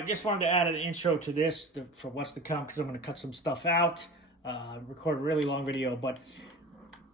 I just wanted to add an intro to this for what's to come, because I'm going to cut some stuff out, record a really long video. But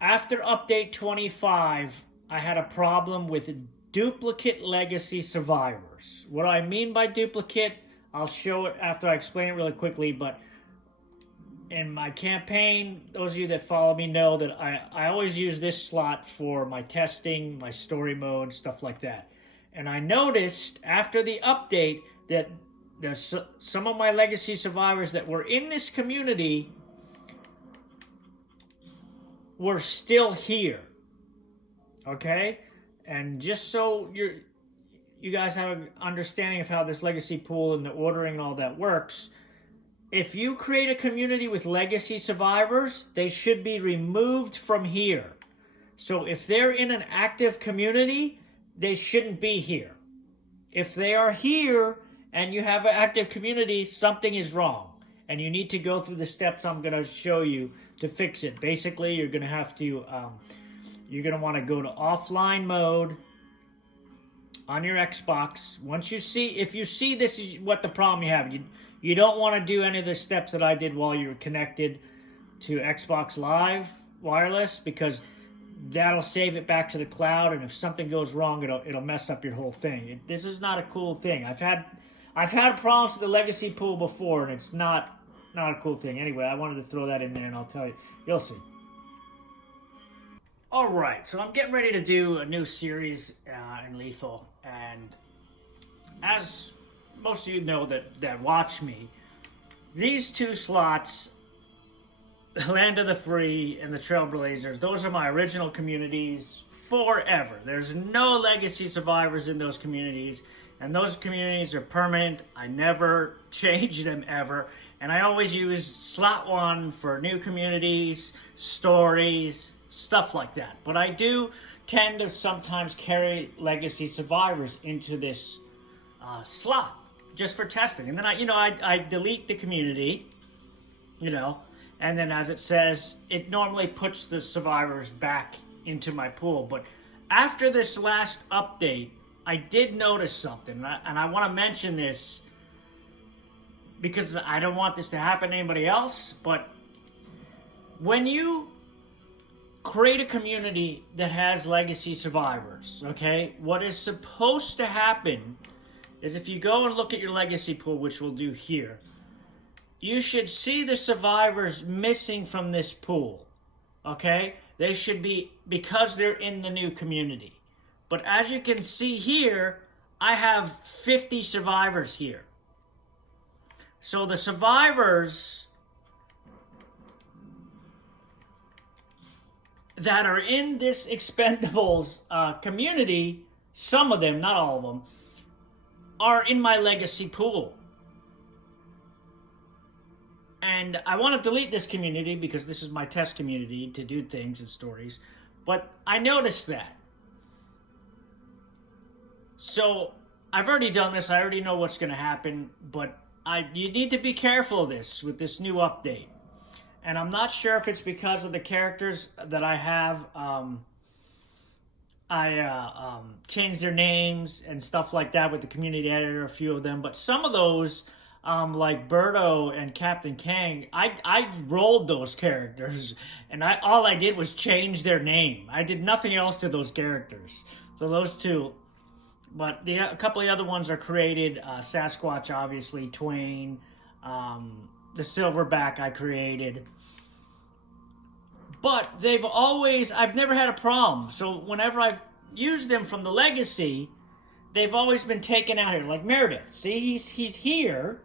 after update 25, I had a problem with duplicate legacy survivors. What I mean by duplicate, I'll show it after I explain it really quickly, but in my campaign, those of you that follow me know that I always use this slot for my testing, my story mode, stuff like that. And I noticed after the update that there's some of my legacy survivors that were in this community were still here. Okay? And just so you guys have an understanding of how this legacy pool and the ordering and all that works, if you create a community with legacy survivors, they should be removed from here. So if they're in an active community, they shouldn't be here. If they are here and you have an active community, something is wrong. And you need to go through the steps I'm going to show you to fix it. Basically, you're going to have to, you're going to want to go to offline mode on your Xbox. Once you see, if you see this is what the problem you have, you don't want to do any of the steps that I did while you were connected to Xbox Live wireless, because that'll save it back to the cloud, and if something goes wrong, it'll mess up your whole thing. This is not a cool thing. I've had problems with the legacy pool before, and it's not a cool thing. Anyway, I wanted to throw that in there, and I'll tell you. You'll see. All right, so I'm getting ready to do a new series in Lethal, and as most of you know that watch me, these two slots, Land of the Free and the Trailblazers, those are my original communities forever. There's no legacy survivors in those communities, and those communities are permanent. I never change them ever, and I always use slot 1 for new communities, stories, stuff like that. But I do tend to sometimes carry legacy survivors into this slot just for testing, and then I delete the community, and then as it says, it normally puts the survivors back into my pool. But after this last update, I did notice something, and I want to mention this because I don't want this to happen to anybody else. But when you create a community that has legacy survivors, okay, what is supposed to happen is if you go and look at your legacy pool, which we'll do here, you should see the survivors missing from this pool, okay? They should be, because they're in the new community. But as you can see here, I have 50 survivors here. So the survivors that are in this Expendables community, some of them, not all of them, are in my legacy pool. And I want to delete this community because this is my test community to do things and stories. But I noticed that. So I've already done this. I already know what's going to happen. But you need to be careful of this with this new update. And I'm not sure if it's because of the characters that I have. I changed their names and stuff like that with the community editor, a few of them. But some of those, like Birdo and Captain Kang, I rolled those characters, and all I did was change their name. I did nothing else to those characters. So those two. But a couple of the other ones are created. Sasquatch, obviously, Twain, the Silverback I created. But I've never had a problem. So whenever I've used them from the legacy, they've always been taken out here. Like Meredith. See, he's here,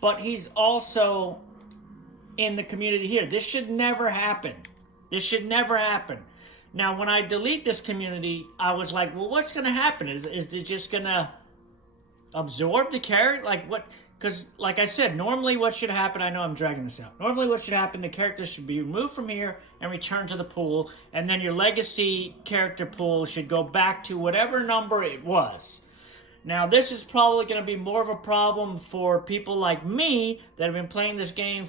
but he's also in the community here. This should never happen. This should never happen. Now, when I delete this community, I was like, well, what's going to happen? Is it just going to absorb the character? Like, what? Because, like I said, normally what should happen, I know I'm dragging this out. Normally what should happen, the characters should be removed from here and returned to the pool, and then your legacy character pool should go back to whatever number it was. Now, this is probably going to be more of a problem for people like me that have been playing this game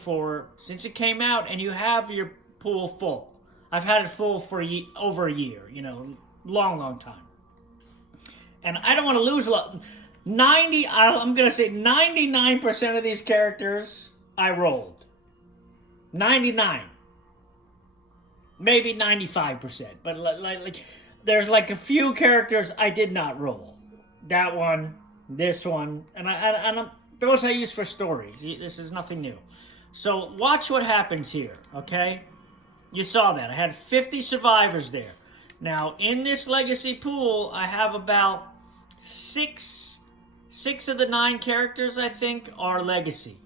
since it came out, and you have your pool full. I've had it full for over a year, long time. And I don't want to lose a lot. I'm gonna say 99% of these characters I rolled. 99. Maybe 95%. But like there's like a few characters I did not roll. That one, this one, and those I use for stories. This is nothing new. So watch what happens here, okay? You saw that. I had 50 survivors there. Now, in this legacy pool, I have about six of the 9 characters, I think, are legacy.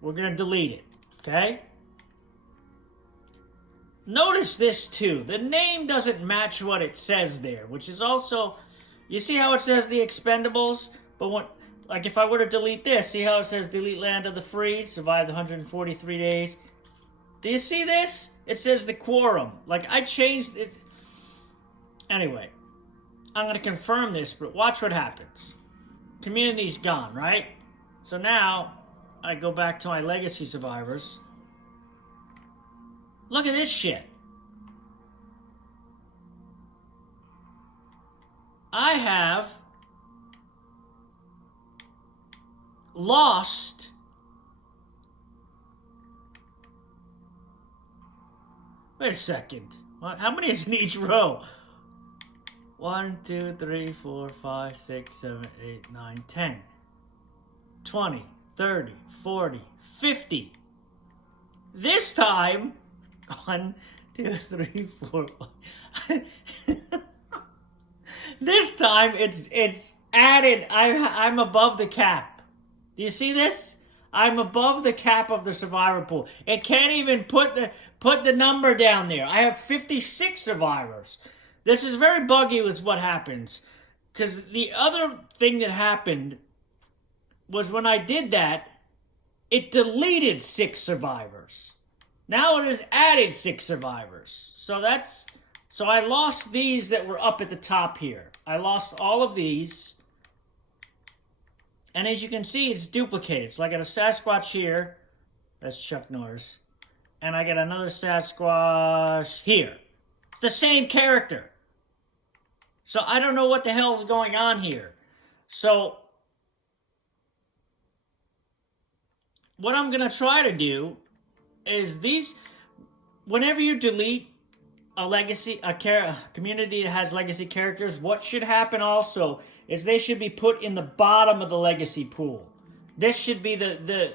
We're going to delete it, okay? Notice this, too. The name doesn't match what it says there, which is also... You see how it says the expendables? But when, like if I were to delete this, see how it says delete land of the free, survive the 143 days? Do you see this? It says the quorum. Like I changed this. Anyway, I'm going to confirm this, but watch what happens. Community's gone, right? So now I go back to my legacy survivors. Look at this shit. I have lost wait a second. How many is in each row? 1, 2, 3, 4, 5, 6, 7, 8, 9, 10, 20, 30, 40, 50. This time, 1, 2, 3, 4, 5. This time it's added. I'm above the cap. Do you see this? I'm above the cap of the survivor pool. It can't even put the number down there. I have 56 survivors. This is very buggy with what happens. Because the other thing that happened was when I did that, it deleted 6 survivors. Now it has added 6 survivors. So I lost these that were up at the top here. I lost all of these. And as you can see, it's duplicated. So I got a Sasquatch here. That's Chuck Norris. And I got another Sasquatch here. It's the same character. So I don't know what the hell's going on here. So what I'm going to try to do is these... Whenever you delete a community that has legacy characters, what should happen also is they should be put in the bottom of the legacy pool. This should be the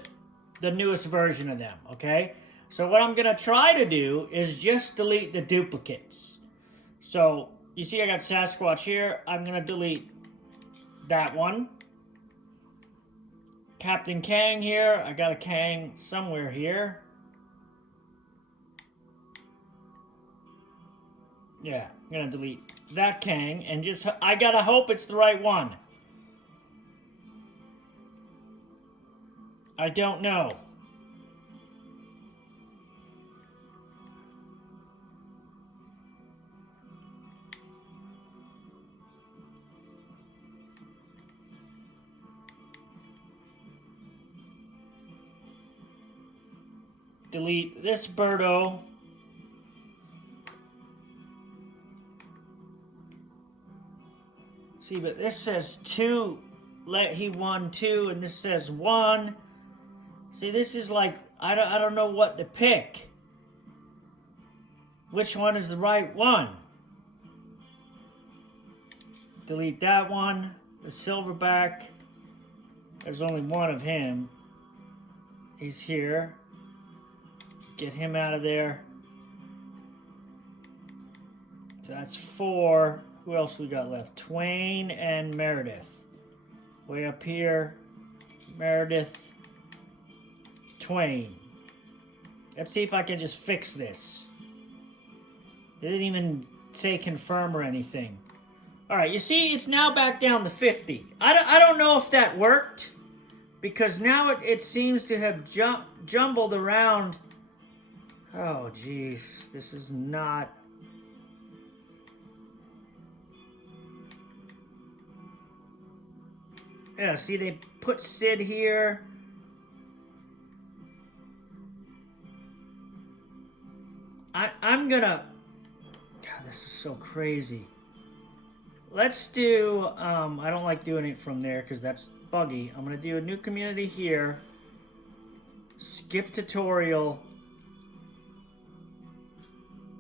newest version of them, okay? So what I'm going to try to do is just delete the duplicates. So you see I got Sasquatch here. I'm going to delete that one. Captain Kang here. I got a Kang somewhere here. Yeah, I'm going to delete that Kang and just... I got to hope it's the right one. I don't know. Delete this Birdo. See, but this says 2. He won 2, and this says 1. See, this is like, I don't know what to pick. Which one is the right one? Delete that one. The Silverback. There's only one of him. He's here. Get him out of there. So that's 4. Who else we got left? Twain and Meredith. Way up here. Meredith. Twain. Let's see if I can just fix this. It didn't even say confirm or anything. Alright, you see it's now back down to 50. I don't know if that worked. Because now it seems to have jumbled around. Oh, jeez. This is not... Yeah, see, they put Sid here. I'm gonna... God, this is so crazy. let's do, I don't like doing it from there because that's buggy. I'm going to do a new community here. Skip tutorial.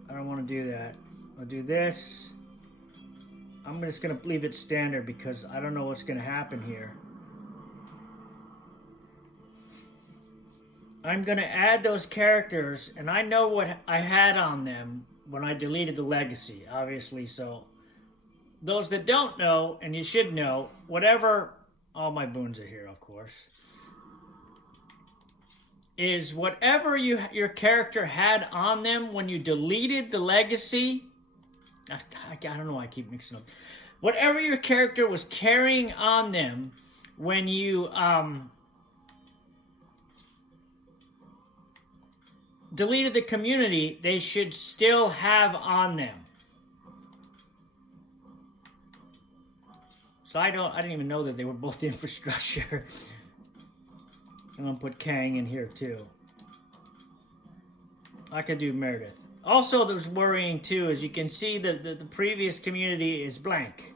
I don't want to do that. I'll do this. I'm just going to leave it standard because I don't know what's going to happen here. I'm going to add those characters, and I know what I had on them when I deleted the legacy, obviously. So those that don't know, and you should know, whatever, all my boons are here, of course, is whatever your character had on them when you deleted the legacy. I don't know why I keep mixing up. Whatever your character was carrying on them when you deleted the community, they should still have on them. So I didn't even know that they were both infrastructure. I'm gonna put Kang in here too. I could do Meredith. Also, there's worrying too, as you can see that the previous community is blank.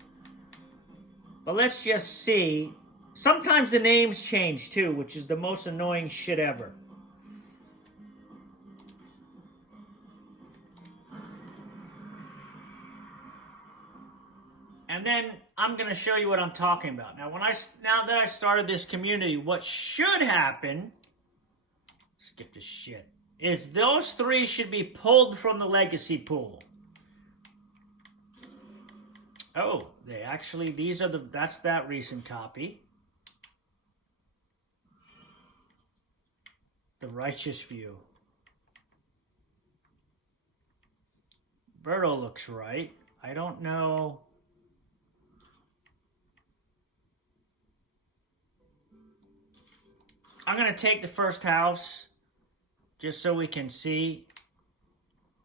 But let's just see. Sometimes the names change too, which is the most annoying shit ever. And then I'm going to show you what I'm talking about. Now, now that I started this community, what should happen, skip this shit, is those three should be pulled from the legacy pool. Oh, that's that recent copy. The Righteous View. Berto looks right. I don't know. I'm going to take the first house just so we can see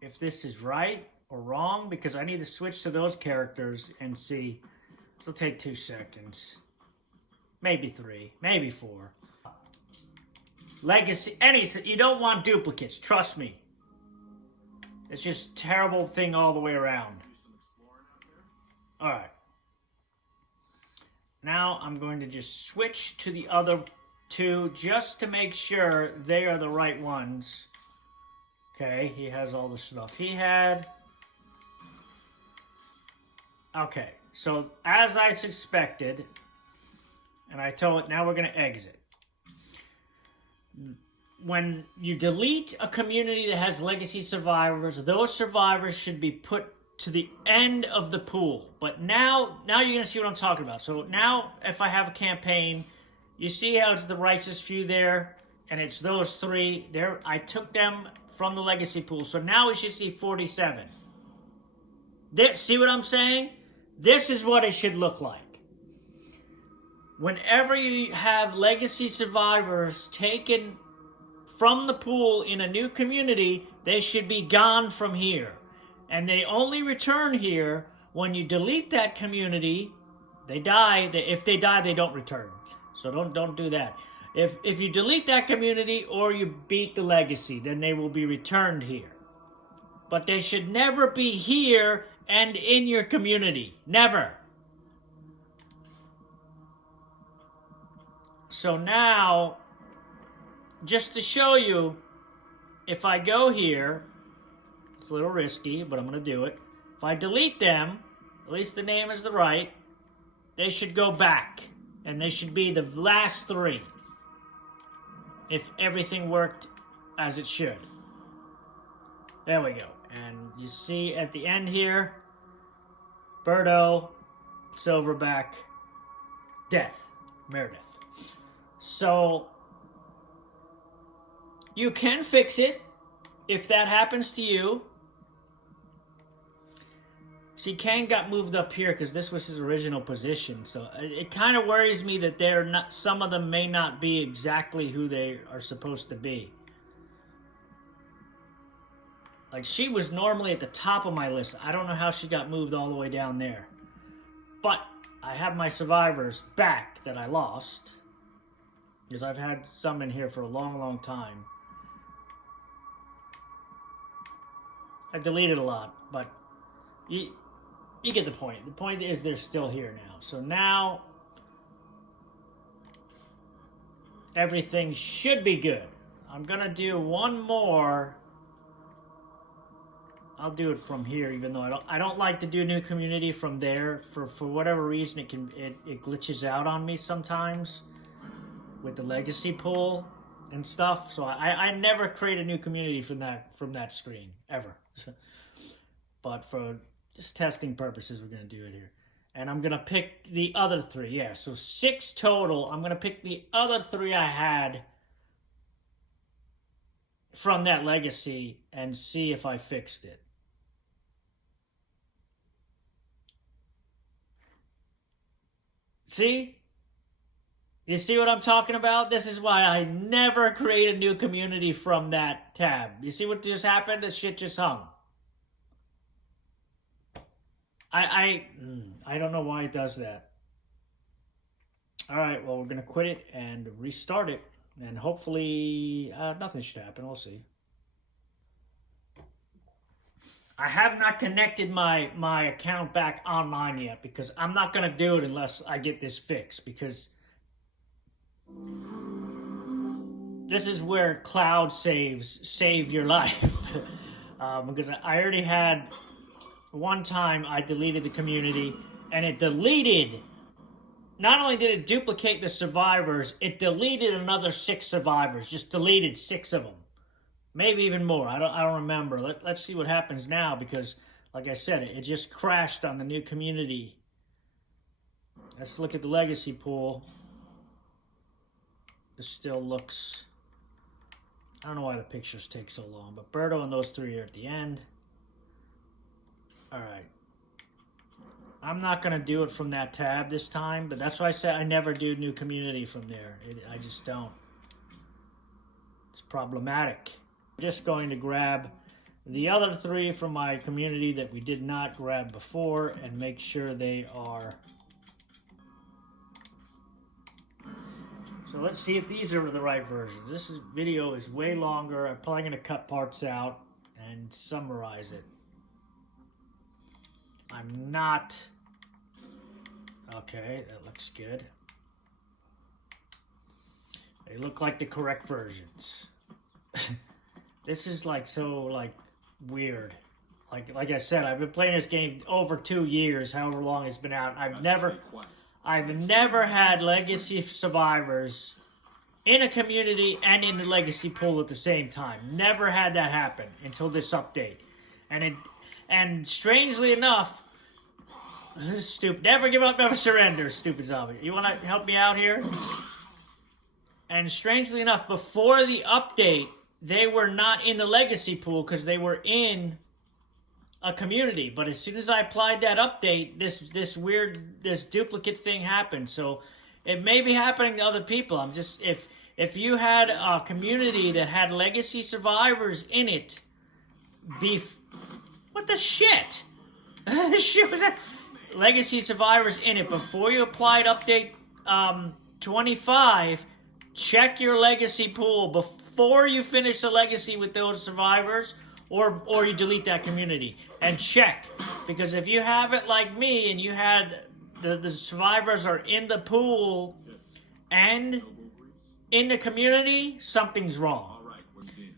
if this is right or wrong, because I need to switch to those characters and see. This will take 2 seconds. Maybe 3, maybe 4. Legacy, you don't want duplicates, trust me. It's just a terrible thing all the way around. Alright. Now I'm going to just switch to the other 2 just to make sure they are the right ones. Okay, he has all the stuff he had. Okay, so as I suspected, and I told it, now we're going to exit. When you delete a community that has legacy survivors, those survivors should be put to the end of the pool. But now you're going to see what I'm talking about. So now if I have a campaign, you see how it's the Righteous Few there, and it's those 3 there. I took them from the legacy pool, so now we should see 47. See what I'm saying? This is what it should look like. Whenever you have legacy survivors taken from the pool in a new community, they should be gone from here. And they only return here when you delete that community. They die. If they die, they don't return. So don't do that. If you delete that community or you beat the legacy, then they will be returned here. But they should never be here and in your community. Never. So now, just to show you, if I go here, it's a little risky, but I'm going to do it. If I delete them, at least the name is the right, they should go back. And they should be the last 3. If everything worked as it should. There we go. And you see at the end here, Berto, Silverback, Death, Meredith. So, you can fix it if that happens to you. See, Kang got moved up here because this was his original position. So it kind of worries me that some of them may not be exactly who they are supposed to be. Like, she was normally at the top of my list. I don't know how she got moved all the way down there. But I have my survivors back that I lost. Because I've had some in here for a long, long time. I've deleted a lot, but You get the point. The point is they're still here now. So now everything should be good. I'm gonna do one more. I'll do it from here, even though I don't like to do new community from there. For whatever reason, it glitches out on me sometimes with the legacy pool and stuff. So I never create a new community from that screen ever. But for just testing purposes, we're gonna do it here. And I'm gonna pick the other 3. Yeah, so 6 total. I'm gonna pick the other 3 I had from that legacy and see if I fixed it. See? You see what I'm talking about? This is why I never create a new community from that tab. You see what just happened? This shit just hung. I don't know why it does that. Alright, well, we're going to quit it and restart it. And hopefully, nothing should happen. We'll see. I have not connected my account back online yet because I'm not going to do it unless I get this fixed. Because this is where cloud saves save your life. Because I already had... One time I deleted the community and it deleted, not only did it duplicate the survivors, it deleted another 6 survivors, just deleted 6 of them. Maybe even more, I don't remember. Let's see what happens now because, like I said, it just crashed on the new community. Let's look at the legacy pool. This still looks, I don't know why the pictures take so long, but Berto and those 3 are at the end. Alright. I'm not going to do it from that tab this time, but that's why I said I never do new community from there. I just don't. It's problematic. I'm just going to grab the other 3 from my community that we did not grab before and make sure they are. So let's see if these are the right versions. This video is way longer. I'm probably going to cut parts out and summarize it. I'm not... Okay, that looks good. They look like the correct versions. This is like so like weird. Like I said, I've been playing this game over 2 years, however long it's been out. I've never had legacy survivors in a community and in the legacy pool at the same time. Never had that happen until this update. And strangely enough, this is stupid. Never give up, never surrender, stupid zombie. You want to help me out here? And strangely enough, before the update, they were not in the legacy pool because they were in a community. But as soon as I applied that update, this duplicate thing happened. So it may be happening to other people. I'm just, if you had a community that had legacy survivors in it, what the shit? This shit was that legacy survivors in it before you applied update 25. Check your legacy pool before you finish the legacy with those survivors, or you delete that community and check, because if you have it like me and you had the survivors are in the pool and in the community, something's wrong.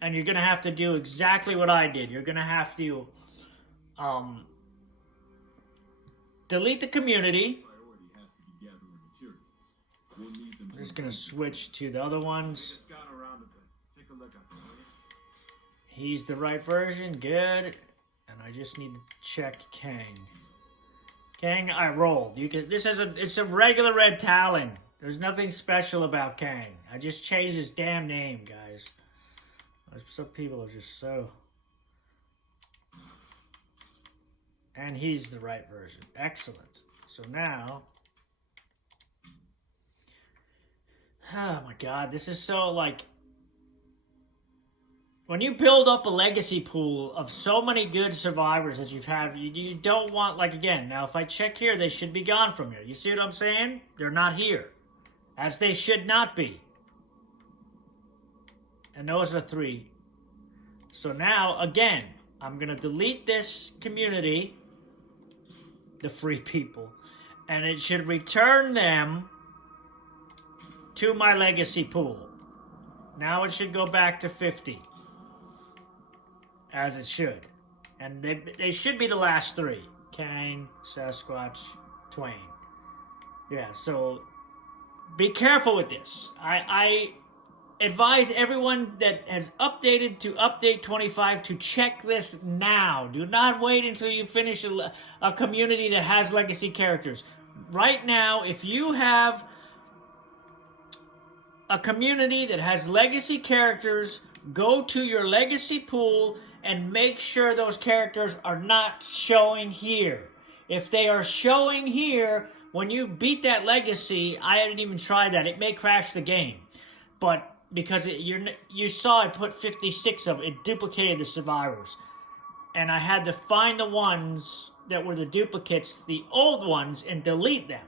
And you're going to have to do exactly what I did. You're going to have to delete the community. I'm just going to switch to the other ones. He's the right version. Good. And I just need to check Kang. Kang, I rolled. It's a regular red Talon. There's nothing special about Kang. I just changed his damn name, guys. Some people are just so... And he's the right version. Excellent. So now... Oh my god, this is so like... When you build up a legacy pool of so many good survivors that you've had, you don't want, like, again, now if I check here, they should be gone from here. You see what I'm saying? They're not here. As they should not be. And those are 3. So now, again, I'm going to delete this community. the free people, and it should return them to my legacy pool. Now it should go back to 50, as it should. And they should be the last three. Kang, Sasquatch, Twain. Yeah, so be careful with this. I advise everyone that has updated to update 25 to check this now. Do not wait until you finish a community that has legacy characters. Right now, if you have a community that has legacy characters, go to your legacy pool and make sure those characters are not showing here. If they are showing here, when you beat that legacy, I didn't even try that. It may crash the game. But because you saw it put 56 of it duplicated the survivors. And I had to find the ones that were the duplicates, the old ones, and delete them.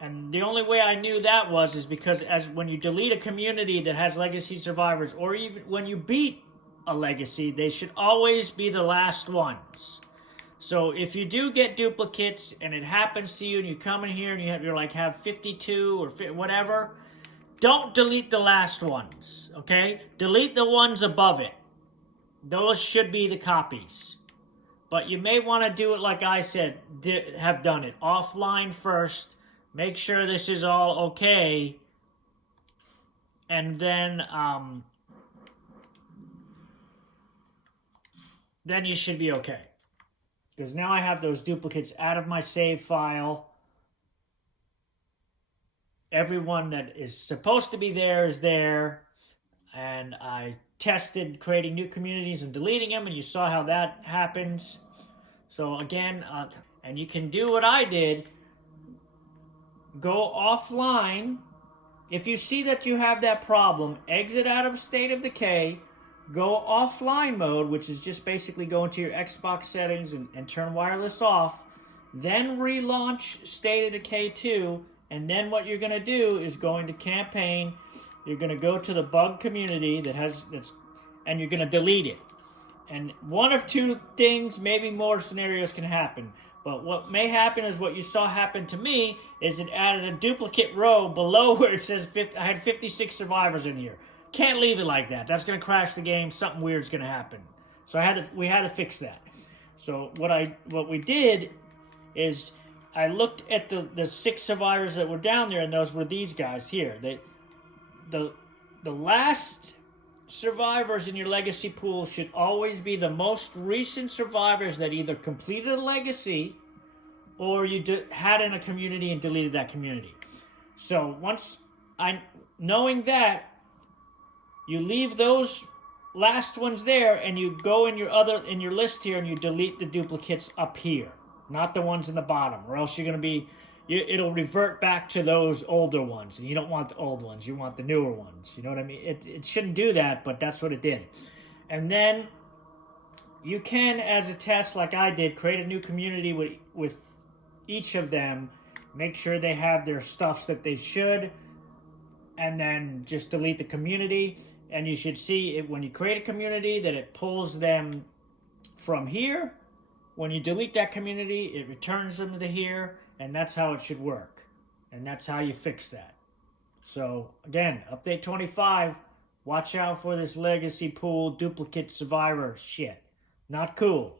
And the only way I knew that is because when you delete a community that has legacy survivors, or even when you beat a legacy, they should always be the last ones. So if you do get duplicates and it happens to you and you come in here and you're like have 52 or whatever, don't delete the last ones, okay? Delete the ones above it. Those should be the copies. But you may want to do it like I said, have done it. Offline first. Make sure this is all okay. And then you should be okay. Because now I have those duplicates out of my save file. Everyone that is supposed to be there is there. And I tested creating new communities and deleting them, and you saw how that happens. So again, and you can do what I did. Go offline. If you see that you have that problem, exit out of State of Decay. Go offline mode, which is just basically go into your Xbox settings and turn wireless off. Then relaunch State of Decay 2. And then what you're going to do is go into campaign. You're going to go to the bug community and you're going to delete it. And one of two things, maybe more scenarios can happen. But what may happen is what you saw happen to me is it added a duplicate row below where it says 50, I had 56 survivors in here. Can't leave it like that. That's going to crash the game. Something weird's going to happen. So we had to fix that. So what we did is I looked at the 6 survivors that were down there, and those were these guys here. The last survivors in your legacy pool should always be the most recent survivors that either completed a legacy or you had in a community and deleted that community. So knowing that, you leave those last ones there and you go in your list here and you delete the duplicates up here, not the ones in the bottom, or else you're going to be it'll revert back to those older ones, and you don't want the old ones. You want the newer ones. You know what I mean? It shouldn't do that, but that's what it did. And then you can, as a test like I did, create a new community with each of them, make sure they have their stuffs that they should, and then just delete the community. And you should see it when you create a community that it pulls them from here. When you delete that community, it returns them to here. And that's how it should work. And that's how you fix that. So, again, update 25. Watch out for this legacy pool duplicate survivor shit. Not cool.